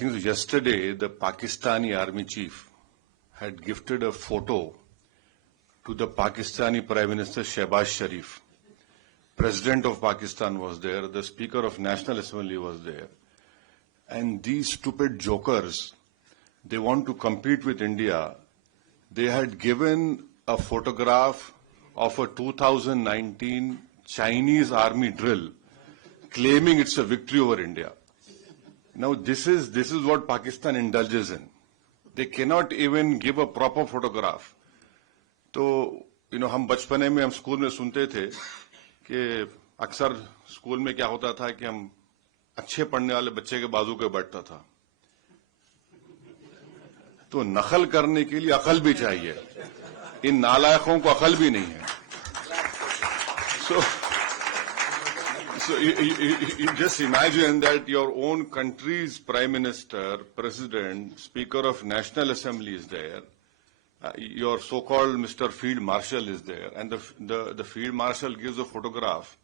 think yesterday the Pakistani army chief had gifted a photo to the Pakistani Prime Minister Shehbaz Sharif. President of Pakistan was there, the Speaker of National Assembly was there. And these stupid jokers, they want to compete with India. They had given a photograph of a 2019 Chinese army drill, claiming it's a victory over India. Now this is what Pakistan indulges in. They cannot even give a proper photograph. तो हम बचपने में हम school में सुनते थे कि अक्सर स्कूल में क्या होता था कि हम अच्छे पढ़ने वाले बच्चे के बाजू पे बैठता था. तो नकल करने के लिए अकल भी चाहिए. इन नालायकों को अकल भी नहीं है. So you just imagine that your own country's Prime Minister, President, Speaker of National Assembly is there. Your so-called Mr. Field Marshal is there, and the Field Marshal gives a photograph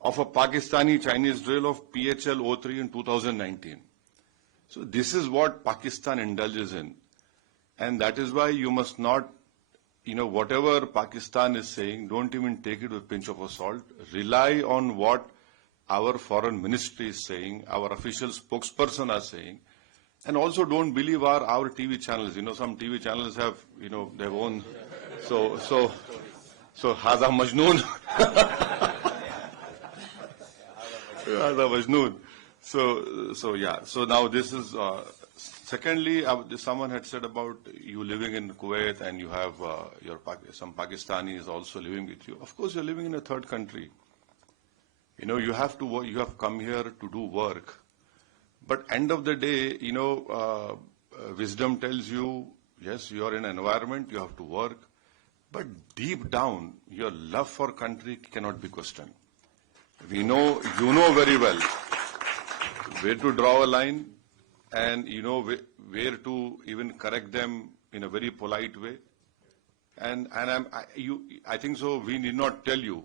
of a Pakistani-Chinese drill of PHL-03 in 2019. So this is what Pakistan indulges in, and that is why you must not, whatever Pakistan is saying, don't even take it with a pinch of salt. Rely on what our foreign ministry is saying, our official spokesperson are saying. And also don't believe our TV channels. Some TV channels have, their own. So Haza Majnoon. Haza Majnoon. So yeah. So now this is, secondly, someone had said about you living in Kuwait and you have some Pakistanis also living with you. Of course, you're living in a third country. You have to work, you have come here to do work. But end of the day, wisdom tells you, yes, you are in an environment, you have to work. But deep down, your love for country cannot be questioned. You know very well where to draw a line, and where to even correct them in a very polite way. And I think so. We need not tell you,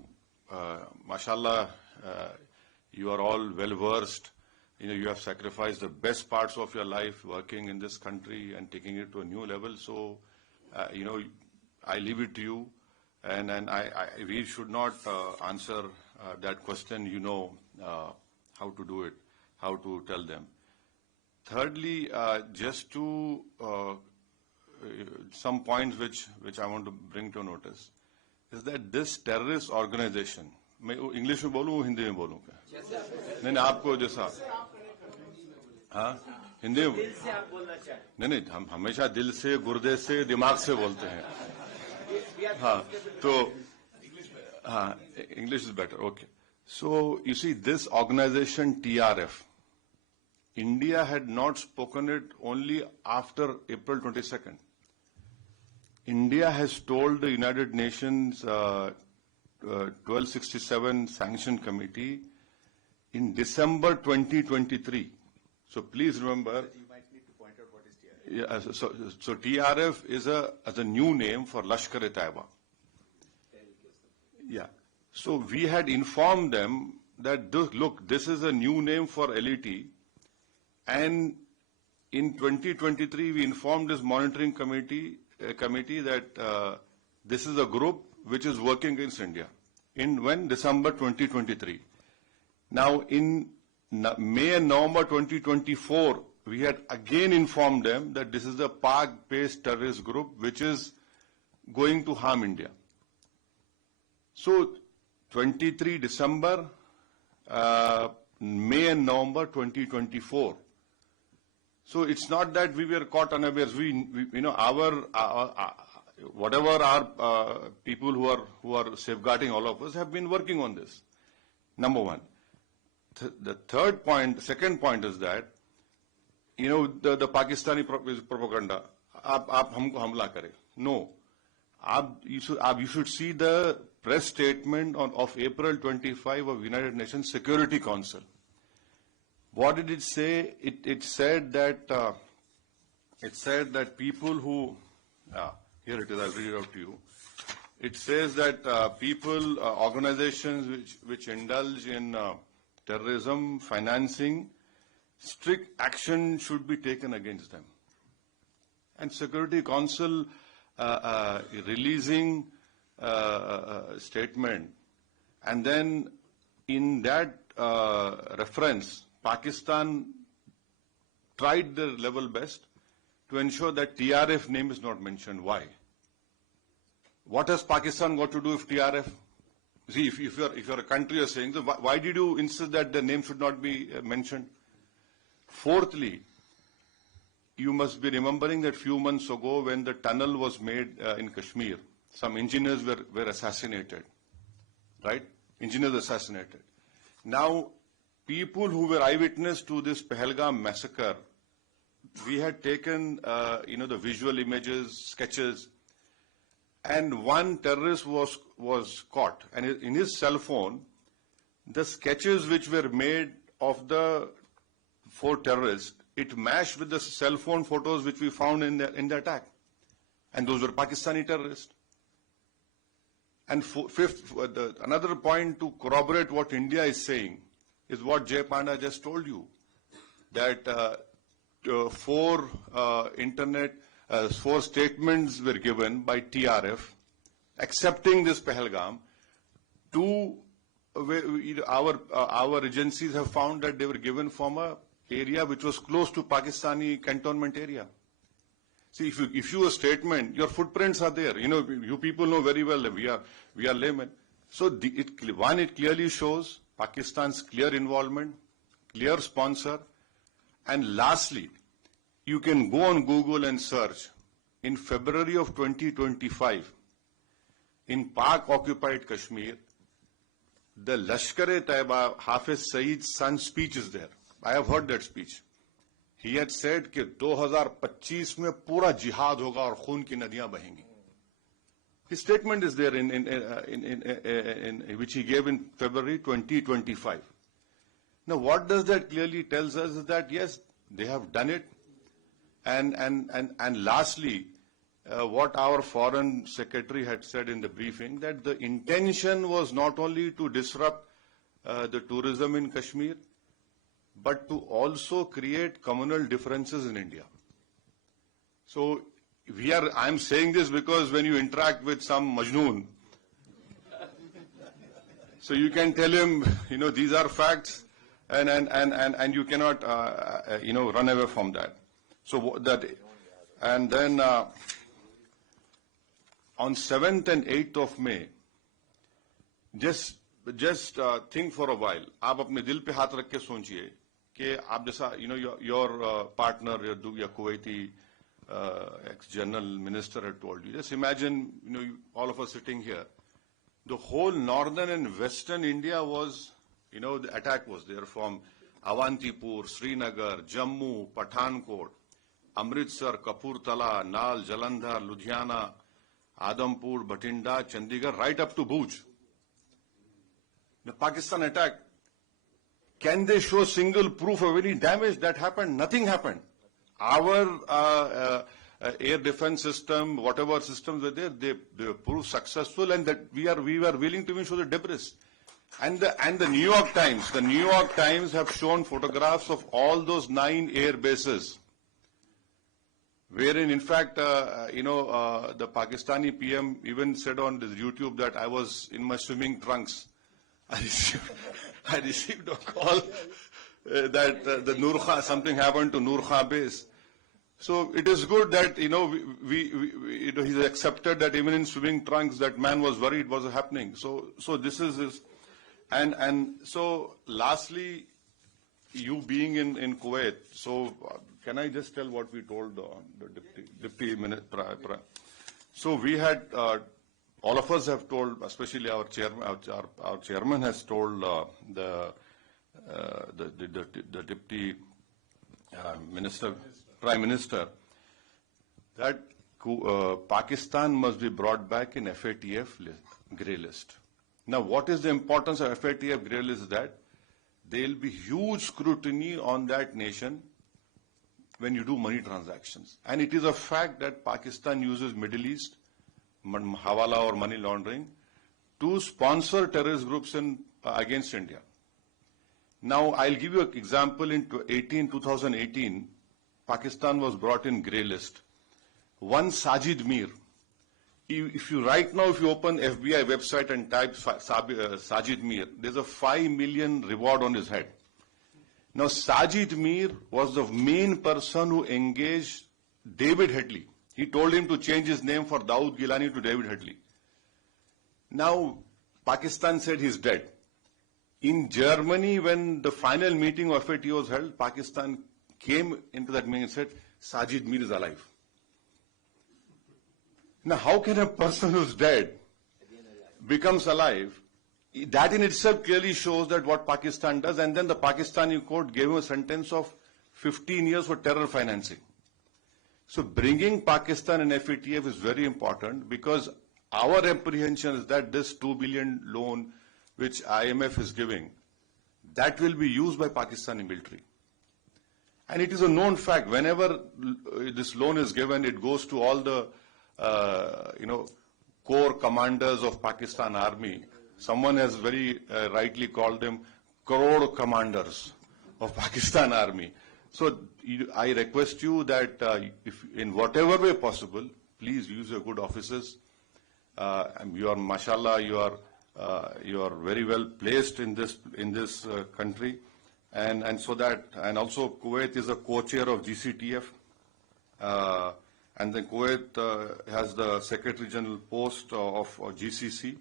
mashallah, you are all well versed. You have sacrificed the best parts of your life working in this country and taking it to a new level. So, I leave it to you, and we should not answer that question. How to do it, how to tell them. Thirdly, just to some points which I want to bring to notice is that this terrorist organization. मैं English में बोलूँ हिंदी में बोलूँ क्या? नहीं आपको जैसा हाँ हिंदी में नहीं हम हमेशा दिल से गुर्दे से दिमाग से बोलते हैं हाँ तो हाँ English is better. Okay. So you see this organization TRF, India had not spoken it only after April 22nd. India has told the United Nations 1267 Sanction Committee in December 2023. So please remember. You might need to point out what is TRF. Yeah, so TRF is a new name for Lashkar-e-Taiba. Yeah. So we had informed them that look, this is a new name for LET, and in 2023 we informed this monitoring committee that this is a group which is working against India. In when? December 2023. Now in May and November 2024, we had again informed them that this is a Pak-based terrorist group which is going to harm India. So 23 December, May and November 2024. So it's not that we were caught unawares. Whatever our people who are safeguarding all of us have been working on this. Number one. The second point is that, the Pakistani propaganda, आप हमको हमला करें. No. You should see the press statement of April 25 of United Nations Security Council. What did it say? It said that people who here it is. I'll read it out to you. It says that organizations which indulge in terrorism, financing, strict action should be taken against them. And Security Council releasing statement, and then in that reference, Pakistan tried their level best to ensure that TRF name is not mentioned. Why? What has Pakistan got to do with TRF? See, if you're a country, you're saying, so why did you insist that the name should not be mentioned? Fourthly, you must be remembering that few months ago when the tunnel was made in Kashmir, some engineers were assassinated, right? Engineers assassinated. Now, people who were eyewitness to this Pahalgam massacre, we had taken, the visual images, sketches, and one terrorist was caught. And in his cell phone, the sketches which were made of the 4 terrorists, it matched with the cell phone photos which we found in the attack. And those were Pakistani terrorists. And fifth, another point to corroborate what India is saying is what Jay Panda just told you, that 4 statements were given by TRF accepting this Pahalgam. 2, our agencies have found that they were given from a area which was close to Pakistani cantonment area. See, if you issue a statement, your footprints are there. You people know very well that we are laymen. So it clearly shows Pakistan's clear involvement, clear sponsor, and lastly, you can go on Google and search. In February of 2025, in Pak-occupied Kashmir, the Lashkar-e-Taiba Hafiz Saeed's son's speech is there. I have heard that speech. He had said कि 2025 में पूरा जिहाद होगा और खून की नदियां बहेंगी. His statement is there in which he gave in February 2025. Now, what does that clearly tells us is that yes, they have done it, and lastly, what our foreign secretary had said in the briefing, that the intention was not only to disrupt the tourism in Kashmir, but to also create communal differences in India. So I'm saying this because when you interact with some Majnoon, so you can tell him, these are facts, and you cannot, run away from that. So that, and then on 7th and 8th of May, just think for a while. आप अपने दिल पे हाथ रख के सोचिए कि आप जैसा, your partner, your Kuwaiti ex-general minister had told you. Just imagine, all of us sitting here. The whole northern and western India was, the attack was there from Avantipur, Srinagar, Jammu, Pathankot, Amritsar, Kapurthala, Nal, Jalandhar, Ludhiana, Adampur, Bhatinda, Chandigarh, right up to Bhuj. The Pakistan attack, can they show single proof of any damage that happened? Nothing happened. Our air defense system, whatever systems were there, they proved successful, and that we were willing to even show the debris. And the New York Times have shown photographs of all those 9 air bases, wherein in fact, the Pakistani PM even said on this YouTube that I was in my swimming trunks. I received a call that the Nur Khan, something happened to Nur Khan base. So it is good that he's accepted that even in swimming trunks that man was worried was happening. So this is and so lastly, you being in Kuwait. So can I just tell what we told the deputy minister? So we had. All of us have told, especially our chairman has told the deputy minister, prime minister, that Pakistan must be brought back in FATF grey list. Now, what is the importance of FATF grey list? Is that there will be huge scrutiny on that nation when you do money transactions, and it is a fact that Pakistan uses Middle East, Hawala or money laundering, to sponsor terrorist groups against India. Now, I'll give you an example. In 2018, Pakistan was brought in grey list. One Sajid Mir. If you open FBI website and type Sajid Mir, there's a 5 million reward on his head. Now, Sajid Mir was the main person who engaged David Headley. He told him to change his name for Dawood Gilani to David Headley. Now, Pakistan said he's dead. In Germany, when the final meeting of FATF was held, Pakistan came into that meeting and said, Sajid Mir is alive. Now, how can a person who's dead becomes alive? That in itself clearly shows that what Pakistan does, and then the Pakistani court gave him a sentence of 15 years for terror financing. So bringing Pakistan and FATF is very important, because our apprehension is that this 2 billion loan which IMF is giving, that will be used by Pakistani military. And it is a known fact, whenever this loan is given, it goes to all the core commanders of Pakistan Army. Someone has very rightly called them crore commanders of Pakistan Army. So I request you that if in whatever way possible, please use your good offices. You are, mashallah, you are very well placed in this country, and so that, and also Kuwait is a co-chair of GCTF, and then Kuwait has the Secretary General post of GCC,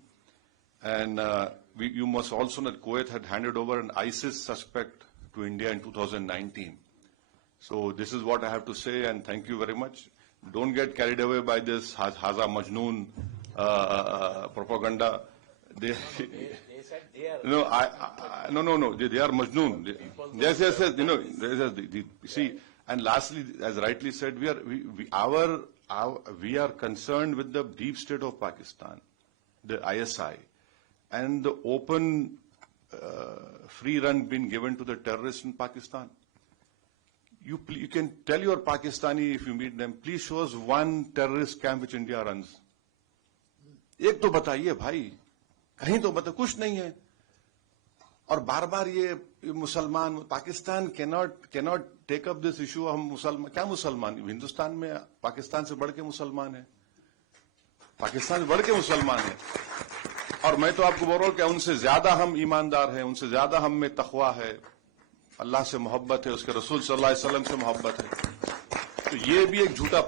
and you must also know that Kuwait had handed over an ISIS suspect to India in 2019. So this is what I have to say, and thank you very much. Don't get carried away by this Haza Majnoon propaganda. They said they are. No. They are Majnoon. Yes. See, and lastly, as rightly said, we are concerned with the deep state of Pakistan, the ISI, and the open free run being given to the terrorists in Pakistan. You can tell your Pakistani, if you meet them, please show us one terrorist camp which India runs. एक तो बताइए भाई, कहीं तो बताइए, कुछ नहीं है. और बार-बार ये मुसलमान, Pakistan cannot take up this issue. हम मुसलमान, क्या मुसलमान? हिंदुस्तान में पाकिस्तान से बढ़ के मुसलमान है. पाकिस्तान से बढ़ के मुसलमान है. और मैं तो आपको बोल रहा हूं कि उनसे ज्यादा हम ईमानदार हैं, उनसे ज्यादा हम में तकवा है, अल्लाह से मोहब्बत है, उसके रसूल सल्लल्लाहु अलैहि वसल्लम से मोहब्बत है. तो ये भी एक झूठा